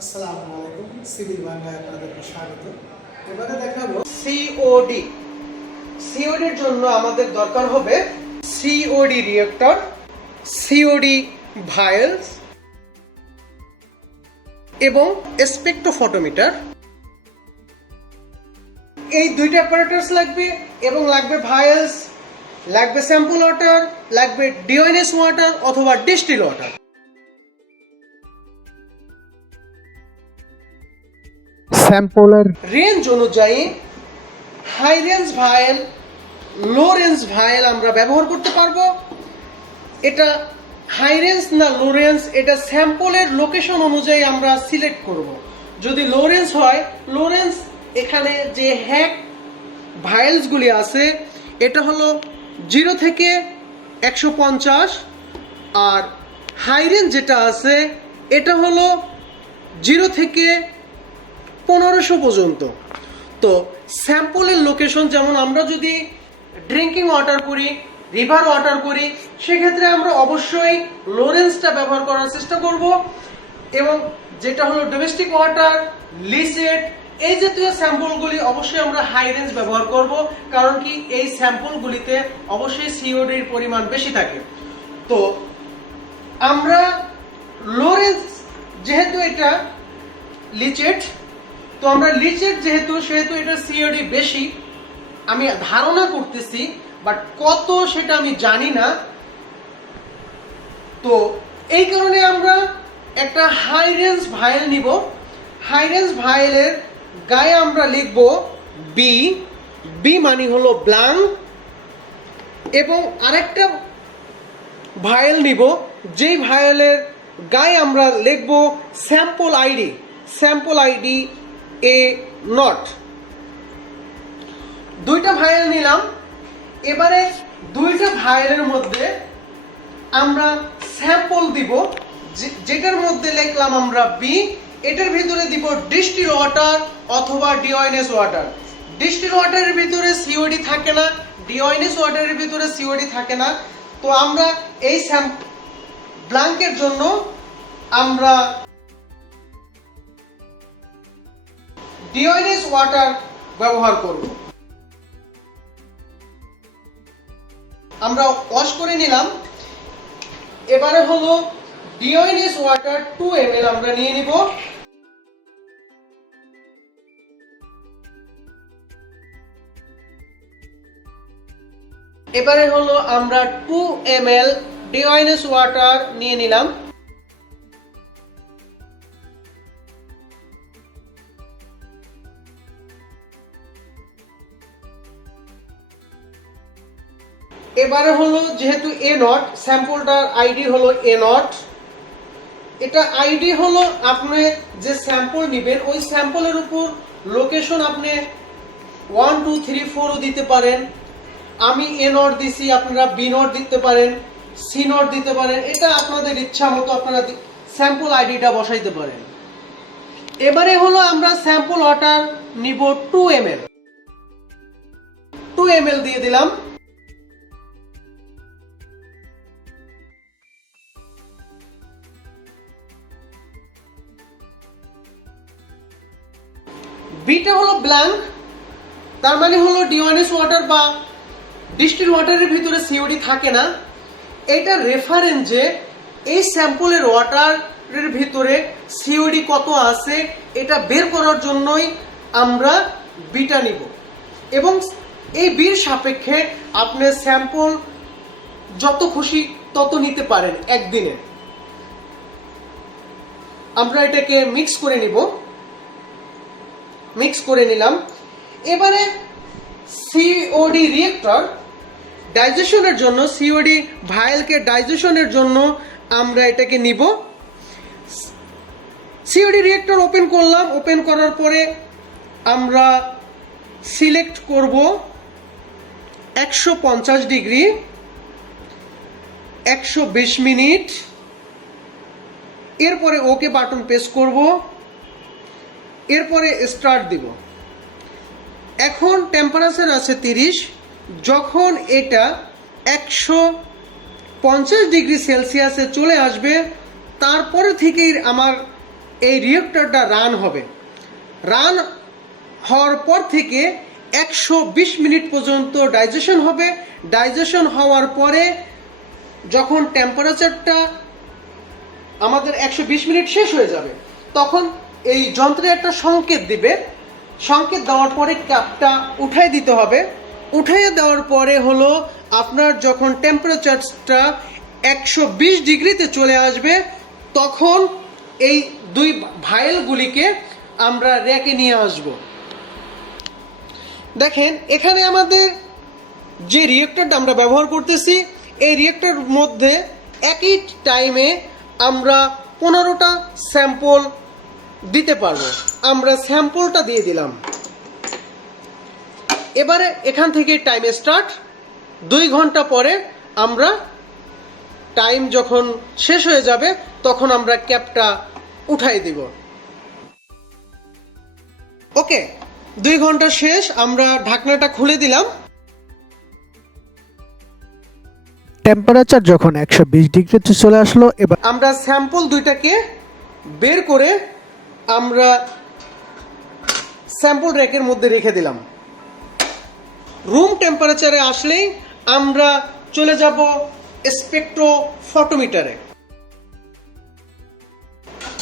আসসালামু আলাইকুম, সিভিল বাংলায় আপনাদেরকে স্বাগত। এবারে দেখাবো সিওডি। সিওডির জন্য আমাদের দরকার হবে সিওডি রিঅ্যাক্টর, সিওডি ভায়েলস এবং স্পেকট্রোফটোমিটার। এই দুইটা অ্যাপারেটাস লাগবে এবং লাগবে ভায়েলস, লাগবে স্যাম্পল ওয়াটার, লাগবে ডিওএনএস ওয়াটার অথবা ডিস্টিল ওয়াটার। স্যাম্পলের রেঞ্জ অনুযায়ী high range vial, low range vial আমরা ব্যবহার করতে পারবো। এটা হাই রেঞ্জ না লো রেঞ্জ, এটা স্যাম্পলের লোকেশন অনুযায়ী আমরা সিলেক্ট করব। যদি লো রেঞ্জ হয়, লো রেঞ্জ এখানে যে হ্যাক ভায়েলসগুলি আছে এটা হলো 0 থেকে 150, আর হাই রেঞ্জ যেটা আছে এটা হলো 0 থেকে 1500 পর্যন্ত। তো স্যাম্পলের লোকেশন, যেমন আমরা যদি ড্রিঙ্কিং ওয়াটার করি, রিভার ওয়াটার করি, সেক্ষেত্রে আমরা অবশ্যই লো রেঞ্জটা ব্যবহার করার চেষ্টা করব। এবং যেটা হলো ডোমেস্টিক ওয়াটার, লিসেট, এই জাতীয় স্যাম্পলগুলি অবশ্যই আমরা হাই রেঞ্জ ব্যবহার করব, কারণ কি এই স্যাম্পলগুলিতে অবশ্যই সিওডির পরিমাণ বেশি থাকে। তো আমরা লো রেঞ্জ, যেহেতু এটা লিচেট, তো আমরা লিচেট যেহেতু এটা সিওডি বেশি, আমি ধারণা করতেছি, বাট কত সেটা আমি জানি না। তো এই কারণে আমরা একটা হাই রেঞ্জ ভায়েল নিব। হাই রেঞ্জ ভায়েলের গায়ে আমরা লিখব বি, বি মানে হলো ব্ল্যাঙ্ক, এবং আরেকটা ভায়েল নিব যেই ভায়েলের গায়ে আমরা লিখব sample ID, sample ID A not. দুইটা ভায়েল নিলাম। এবারে দুইটা ভায়েলের মধ্যে আমরা স্যাম্পল দিব, যেটার মধ্যে লিখলাম আমরা বি, এটার ভিতরে দিব ডিস্টিল ওয়াটার অথবা ডিওএনএস ওয়াটার। ডিস্টিল ওয়াটারের ভিতরে সিওডি থাকে না, ডিওএনএস ওয়াটারের ভিতরে সিওডি থাকে না। তো আমরা এই ব্ল্যাঙ্কের জন্য আমরা ডিওএনএস ওয়াটার ব্যবহার করব। আমরা ওয়াশ করে নিলাম। এবারে হলো ডিওএনএস ওয়াটার 2 ml আমরা নিয়ে নিব। এবারে হলো আমরা 2 ml ডিওএনএস ওয়াটার নিয়ে নিলাম। এবারে হলো যেহেতু এ নট, স্যাম্পলটার আইডি হলো এ নট, এটা আইডি হলো আপনি যে স্যাম্পল নেবেন ওই স্যাম্পলের উপর লোকেশন আপনি 1 2 3 4 দিতে পারেন। আমি এ নট দিছি, আপনারা বি নট দিতে পারেন, সি নট দিতে পারেন, এটা আপনাদের ইচ্ছা মতো আপনারা স্যাম্পল আইডিটা বসাইতে পারেন। এবারে হলো আমরা স্যাম্পল ওয়াটার নিব 2 ml, 2 ml দিয়ে দিলাম। বিটা হলো ব্ল্যাঙ্ক, তার মানে হলো ডিওএনএস ওয়াটার বা ডিস্টিল ওয়াটারের ভিতরে সিওডি থাকে না। এটা রেফারেন্সে এই স্যাম্পলের ওয়াটারের ভিতরে সিওডি কত আছে এটা বের করার জন্যই আমরা বিটা নিব, এবং এই বির সাপেক্ষে আপনি স্যাম্পল যত খুশি তত নিতে পারেন একদিনে। আমরা এটাকে মিক্স করে নিব। মিক্স করে নিলাম। এবারে সিওডি রিঅ্যাক্টর ডাইজেশনের জন্য, সিওডি ভায়েলকে ডাইজেশনের জন্য আমরা এটাকে নিব। সিওডি রিঅ্যাক্টর ওপেন করলাম। ওপেন করার পরে আমরা সিলেক্ট করব 150 ডিগ্রি, 120 মিনিট। এরপরে ওকে বাটন প্রেস করব, এরপরে স্টার্ট দিব। এখন টেম্পারেচার আছে 30। যখন এটা 150 ডিগ্রি সেলসিয়াসে চলে আসবে তারপরে থেকেই আমার এই রিঅ্যাক্টরটা রান হবে। রান হওয়ার পর থেকে 120 মিনিট পর্যন্ত ডাইজেশন হবে। ডাইজেশন হওয়ার পরে যখন টেম্পারেচারটা আমাদের 120 মিনিট শেষ হয়ে যাবে, তখন এই যন্ত্রে একটা সংকেত দিবে। সংকেত দেওয়ার পরে কাপটা উঠাই দিতে হবে। উঠাইয়ে দেওয়ার পরে হলো আপনার যখন টেম্পারেচারটা 120 ডিগ্রিতে চলে আসবে, তখন এই দুই ভায়েলগুলিকে আমরা র্যাকে নিয়ে আসব। দেখেন এখানে আমাদের যে রিঅ্যাক্টরটা আমরা ব্যবহার করতেছি, এই রিঅ্যাক্টরের মধ্যে একই টাইমে আমরা 15টা স্যাম্পল দিতে পারবো। আমরা স্যাম্পলটা দিয়ে দিলাম। এবারে এখান থেকে টাইম স্টার্ট। 2 ঘন্টা পরে আমরা টাইম যখন শেষ হয়ে যাবে, তখন আমরা ক্যাপটা উঠাই দিব। ওকে, 2 ঘন্টা শেষ। আমরা ঢাকনাটা খুলে দিলাম। টেম্পারেচার যখন 120 ডিগ্রিতে চলে আসলো, এবার আমরা স্যাম্পল দুইটাকে বের করে আমরা স্যাম্পল র্যাকের মধ্যে রেখে দিলাম। রুম টেম্পারেচারে আসলেই আমরা চলে যাব স্পেকট্রোফটোমিটারে।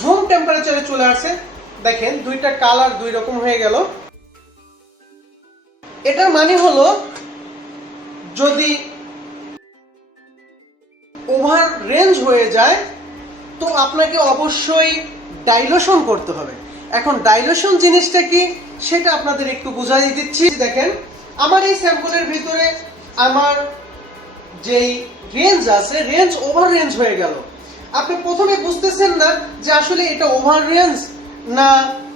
রুম টেম্পারেচারে চলে আসে। দেখেন দুইটা কালার দুই রকম হয়ে গেল। এটার মানে হলো যদি ওভার রেঞ্জ হয়ে যায়, তো আপনাকে অবশ্যই ডাইলেশন করতে হবে। এখন ডাইলেশন জিনিসটা কি সেটা আপনাদের একটু বুঝাই দিচ্ছি। দেখেন আমার এই স্যাম্পলের ভিতরে আমার যেই রেঞ্জ আছে, রেঞ্জ ওভার রেঞ্জ হয়ে গেল। আপনি প্রথমে বুঝতেছেন না যে আসলে এটা ওভার রেঞ্জ না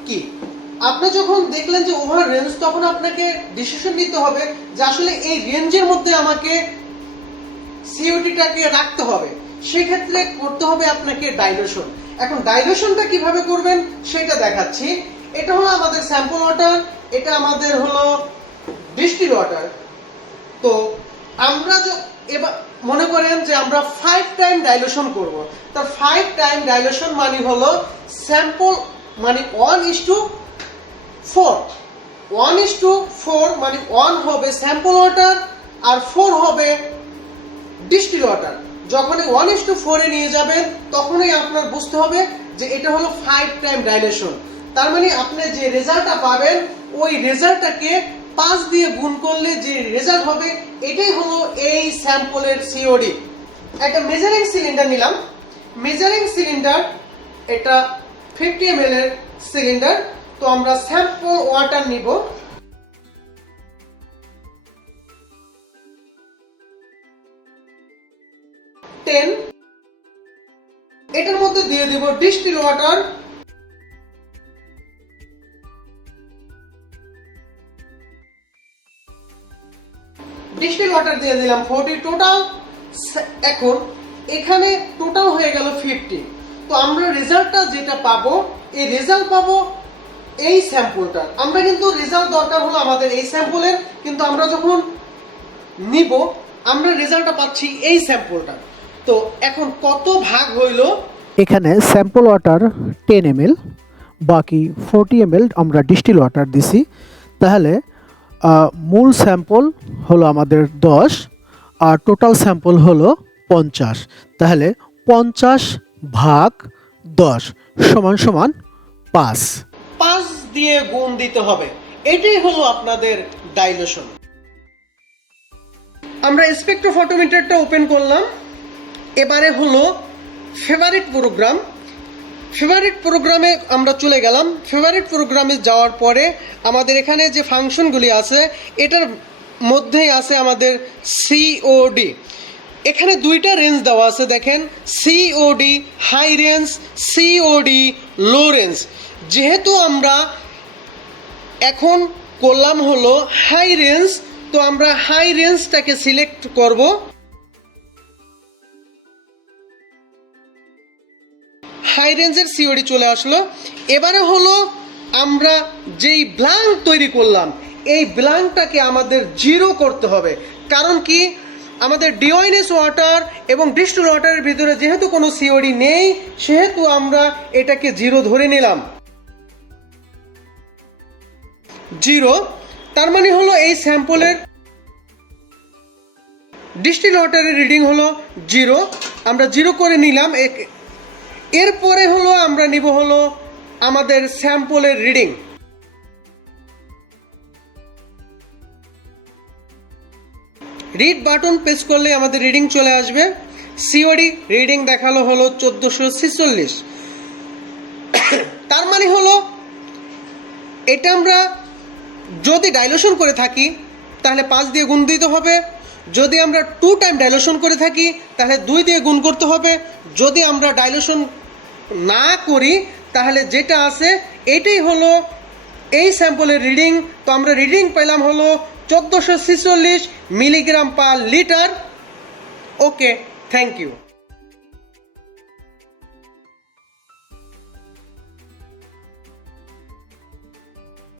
কি। আপনি যখন দেখলেন যে ওভার রেঞ্জ, তখন আপনাকে ডিসিশন নিতে হবে যে আসলে এই রেঞ্জের মধ্যে আমাকে সিওটিটাকে রাখতে হবে। সেক্ষেত্রে করতে হবে আপনাকে ডাইলেশন। এখন ডাইলেশনটা কিভাবে করবেন সেটা দেখাচ্ছি। এটা হলো আমাদের স্যাম্পল ওয়াটার, এটা আমাদের হলো ডিস্টিল ওয়াটার। তো আমরা এবার মনে করেন যে আমরা 5 টাইম ডাইলেশন করব। তা 5 টাইম ডাইলেশন মানে হলো স্যাম্পল মানে 1:4। 1:4 মানে 1 হবে স্যাম্পল ওয়াটার আর 4 হবে ডিস্টিল ওয়াটার। যখনই 1:4 এ নিয়ে যাবেন, তখনই আপনার বুঝতে হবে যে এটা হলো 5 টাইম ডাইলেশন। তার মানে আপনি যে রেজাল্টটা পাবেন, ওই রেজাল্টটাকে 5 দিয়ে গুণ করলে যে রেজাল্ট হবে, এটাই হলো এই স্যাম্পলের সিওডি। একটা মেজারিং সিলিন্ডার নিলাম। মেজারিং সিলিন্ডার এটা 50 ml এর সিলিন্ডার। তো আমরা স্যাম্পল ওয়াটার নিব। এটার মধ্যে দিয়ে দিব ডিস্টিল ওয়াটার। ডিস্টিল ওয়াটার দিয়ে দিলাম 40 টোটাল। এখন এখানে টোটাল হয়ে গেল 50। তো আমরা রেজাল্টটা যেটা পাবো, এই রেজাল্ট পাবো এই স্যাম্পলটার। আমরা কিন্তু রেজাল্ট দরকার হলো আমাদের এই স্যাম্পলের, কিন্তু আমরা যখন নিব আমরা রেজাল্টটা পাচ্ছি এই স্যাম্পলটা। তো এখন কত ভাগ হইলো, এখানে স্যাম্পল ওয়াটার 10 ml, বাকি 40 ml আমরা ডিস্টিল ওয়াটার দিছি। তাহলে মূল স্যাম্পল হলো আমাদের 10 আর টোটাল স্যাম্পল হলো 50। তাহলে 50 ভাগ 10 সমান সমান 5। 5 দিয়ে গুণ দিতে হবে। এটাই হলো আপনাদের ডাইলেশন। আমরা স্পেকট্রোফটোমিটারটা ওপেন করলাম। এবারে হলো ফেভারিট প্রোগ্রাম। ফেভারিট প্রোগ্রামে আমরা চলে গেলাম। ফেভারিট প্রোগ্রামে যাওয়ার পরে আমাদের এখানে যে ফাংশনগুলি আছে, এটার মধ্যেই আছে আমাদের সিওডি। এখানে 2টা রেঞ্জ দেওয়া আছে। দেখেন COD high range, COD low range. যেহেতু আমরা এখন করলাম হলো হাই রেঞ্জ, তো আমরা হাই রেঞ্জটাকে সিলেক্ট করব। হাই রেঞ্জের সিওডি চলে আসলো। এবারে হলো আমরা যেই ব্ল্যাঙ্ক তৈরি করলাম, এই ব্ল্যাঙ্কটাকে আমাদের 0 করতে হবে। কারণ কি, আমাদের ডিওয়াইনেস ওয়াটার এবং ডিস্টিল ওয়াটারের ভিতরে যেহেতু কোনো সিওডি নেই, সেহেতু আমরা এটাকে 0 ধরে নিলাম। 0 তার মানে হলো এই স্যাম্পলের ডিস্টিল ওয়াটারের রিডিং হলো 0, আমরা 0 করে নিলাম। এরপরে হলো আমরা নিব হলো আমাদের স্যাম্পলের রিডিং। রিড বাটন প্রেস করলে আমাদের রিডিং চলে আসবে। সিওডি রিডিং দেখালো হলো 1446। তার মানে হলো এটা আমরা যদি ডাইলুশন করে থাকি তাহলে 5 দিয়ে গুণ দিতে হবে, যদি আমরা 2 টাইম ডাইলুশন করে থাকি তাহলে 2 দিয়ে গুণ করতে হবে, যদি আমরা ডাইলুশন না করি তাহলে যেটা আছে এটাই হলো এই স্যাম্পলের রিডিং। তো আমরা রিডিং পেলাম হলো 1446 milligram per litre. Okay, thank you.